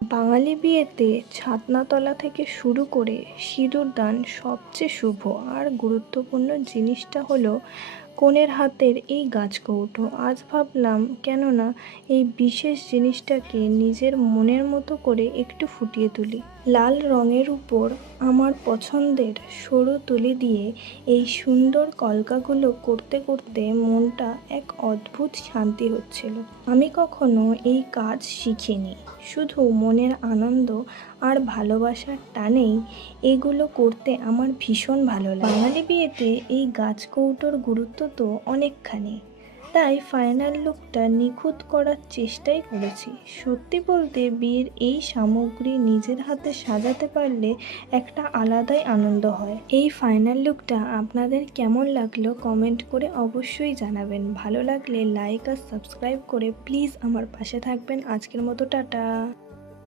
বাঙালি বিয়েতে ছাতনাতলা থেকে শুরু করে সিঁদুরদান সবচেয়ে শুভ আর গুরুত্বপূর্ণ জিনিসটা হলো কনের হাতের এই গাছকৌটো। আজ ভাবলাম কেননা এই বিশেষ জিনিসটাকে নিজের মনের মতো করে একটু ফুটিয়ে তুলি। লাল রঙের উপর আমার পছন্দের সরু তুলি দিয়ে এই সুন্দর কলকাগুলো করতে করতে মনটা এক অদ্ভুত শান্তি হচ্ছিল। আমি কখনো এই কাজ শিখিনি, শুধু মনের আনন্দ আর ভালোবাসার টানেই এগুলো করতে আমার ভীষণ ভালো লাগে। বাঙালি বিয়েতে এই গাছকৌটোর গুরুত্ব তো অনেকখানি, তাই ফাইনাল লুকটা নিখুঁত করার চেষ্টাই করেছি। সত্যি বলতে বিয়ের এই সামগ্রী নিজের হাতে সাজাতে পারলে একটা আলাদাই আনন্দ হয়। এই ফাইনাল লুকটা আপনাদের কেমন লাগলো কমেন্ট করে অবশ্যই জানাবেন। ভালো লাগলে লাইক আর সাবস্ক্রাইব করে প্লিজ আমার পাশে থাকবেন। আজকের মতো টাটা।